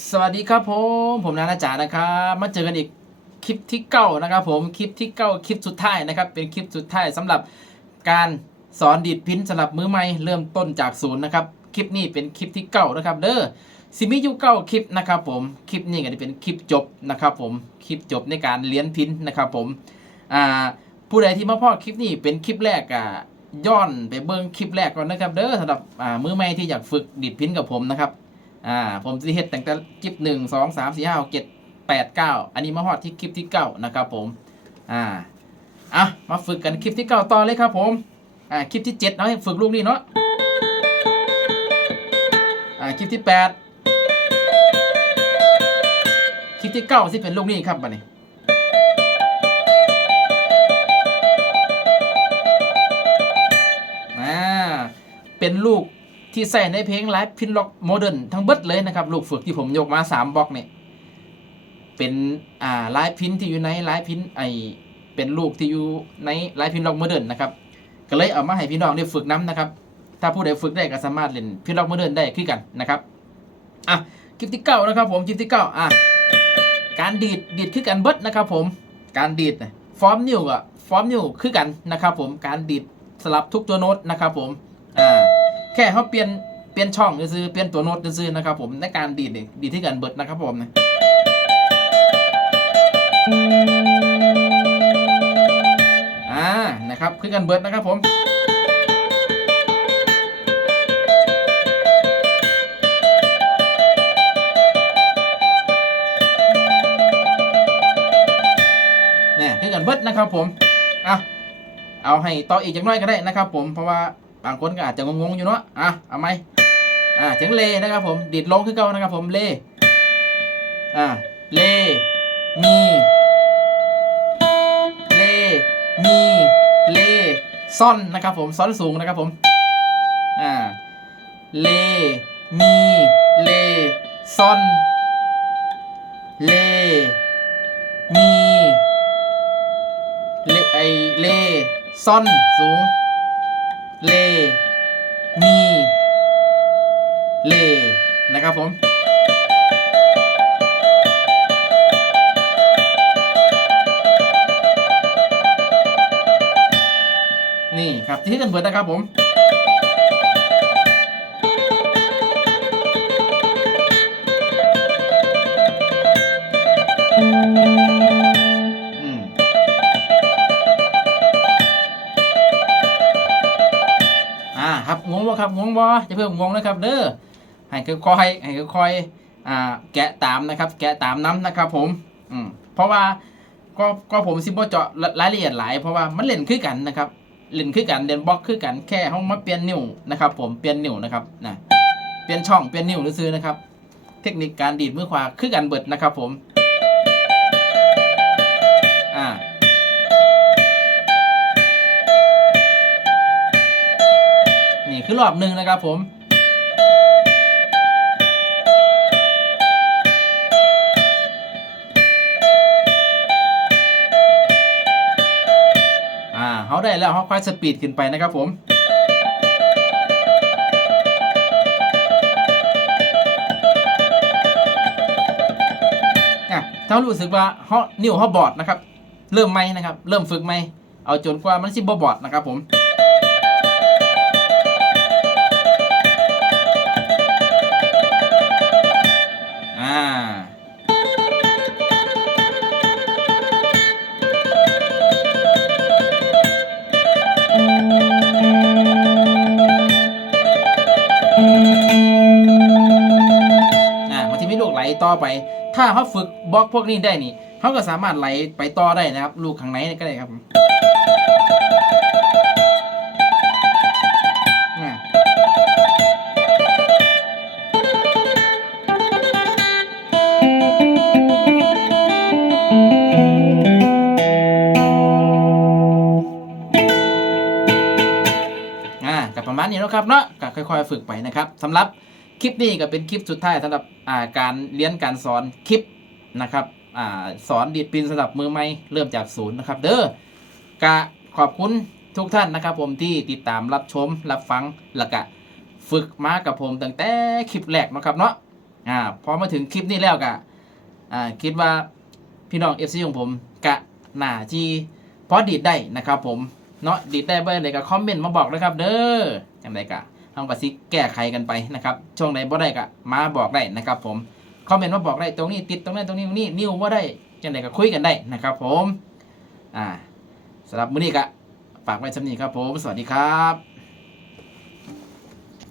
สวัสดีครับผมผมนานาจานะครับมาเจอกันอีกคลิปที่เก้านะครับผมคลิปที่เก้าคลิปสุดท้ายนะครับเป็นคลิปสุดท้ายสำหรับการสอนดีดพินสำหรับมือใหม่เริ่มต้นจากศูนย์นะครับคลิปนี้เป็นคลิปที่เก้านะครับเด้อซิมิยูเก้าคลิปนะครับผมคลิปนี้ก็จะเป็นคลิปจบนะครับผมคลิปจบในการเลี้ยนพินนะครับผมอ่าผู้ใดที่มาพ่อคลิปนี้เป็นคลิปแรกอะย้อนไปเบิ้งคลิปแรกก่อนนะครับเด้อสำหรับมือใหม่ที่อยากฝึกดีดพินกับผมนะครับ อ่าผมจะเฮ็ดตั้งแต่คลิปหนึ่งสองสามสี่ห้าเจ็ดแปดเก้าอันนี้มาฮอดที่คลิปที่เก้านะครับผมอ่าอะมาฝึกกันคลิปที่เก้าต่อเลยครับผมอ่าคลิปที่เจ็ดเนาะฝึกลูกนี้เนาะอ่าคลิปที่แปดคลิปที่เก้าที่เป็นลูกนี้ครับบัดนี้อ่าเป็นลูก ที่ใส่ในเพลงไลฟ์พินล็อกโมเดิร์นทั้งเบิดเลยนะครับ ลูกฝึกที่ผมยกมา 3บล็อกเนี่ยเป็นอ่าไลฟ์พินที่อยู่ในไลฟ์พินไอเป็นลูกที่อยู่ในไลฟ์พินล็อกโมเดิร์นนะครับก็เลยเอามาให้พี่น้องได้ฝึกน้ำนะครับ ถ้าผู้ใดฝึกได้ก็สามารถเล่นพินล็อกโมเดิร์นได้ขึ้นกันนะครับอะคลิปที่เก้านะครับผมคลิปที่เก้าอะการดีดดีดขึ้นกันเบิดนะครับผมการดีดฟอร์มนิวกับฟอร์มนิวขึ้นกันนะครับผมการดีดสลับทุกตัวโน้ตนะครับผมอ่า แค่เขาเปลี่ยนเปลี่ยนช่องซื้อเปลี่ยนตัวโน้ตซื้อนะครับผมในการดีดดีดที่กันเบิดนะครับผมนะอ่านะครับคือกันเบิดนะครับผมเนี่ยคือกันเบิดนะครับผมอะเอาให้ต่ออีกจังน้อยก็ได้นะครับผมเพราะว่า บางคนก็อาจจะงงๆอยู่เนาะอะเอาไหมอ่าเสียงเลนะครับผมดีดลงขึ้นเก่านะครับผมเลอ่าเลมีเลมีเลซ่อนนะครับผมซ่อนสูงนะครับผมอ่าเลมีเลซ่อนเลมีเลไอเลซ่อนสูง เลมีเลนะครับผมนี่ครับที่กันเบิดนะครับผม ครับงงบ่ครับงงบ่จะเพิ่มงงนะครับ เด้อให้ค่อยๆให้ค่อยๆอ่าแกะตามนะครับ แกะตามน้ำนะครับ ผมอืมเพราะว่าก็ก็ผมสิมโบเจาะรายละเอียดหลายเพราะว่ามันเล่นคือกันนะครับเล่นคือกันเล่นบล็อกคือกันแค่ห้องมาเปลี่ยนนิ้วนะครับ ผมเปลี่ยนนิ้วนะครับนะเปลี่ยนช่องเปลี่ยนนิ้วซื้อนะครับ เทคนิคการดีดมือขวาคือกันเบิดนะครับ ผม รอบหนึ่งนะครับผมอ่าเขาได้แล้วเขาค่อยสปีดขึ้นไปนะครับผมอะถ้ารู้สึกว่าเขานิ้วเขาบอดนะครับ เริ่มไหมนะครับ เริ่มฝึกไหมเอาจนกว่ามันสิบบอดนะครับผม ต่อไป ถ้าเขาฝึกบล็อกพวกนี้ได้นี่เขาก็สามารถไหลไปต่อได้นะครับ ลูกข้างในนี่ก็ได้ครับผมอ่ากับประมาณนี้แล้วครับเนาะก็ค่อย ๆ ฝึกไปนะครับสำหรับ คลิปนี้ก็เป็นคลิปสุดท้ายสำหรับอ่าการเรียนการสอนคลิปนะครับอ่าสอนดีดปินสำหรับมือใหม่เริ่มจากศูนย์นะครับ เด้อกะขอบคุณทุกท่านนะครับผมที่ติดตามรับชมรับฟังแล้วก็ฝึกมากับผมตั้งแต่คลิปแรกนะครับเนาะอ่าพอมาถึงคลิปนี้แล้วกะอ่าคิดว่าพี่น้อง FC ของผมกะหน่าที่พอดีดได้นะครับผมเนาะดีดได้เบอร์ไหนก็คอมเมนต์มาบอกนะครับ เด้อจังไดกะ ทางกสิแก้ไขกันไปนะครับ ช่วงไหนบ่ได้ก็มาบอกได้นะครับ ผม คอมเมนต์มาบอกได้ตรงนี้ติดตรงนั้นตรงนี้ตรงนี้นิ้วว่าได้จังไดก็คุยกันได้นะครับ ผม อ่าสำหรับมื้อนี้ก็ฝากไว้สำนี้ครับผม สวัสดีครับ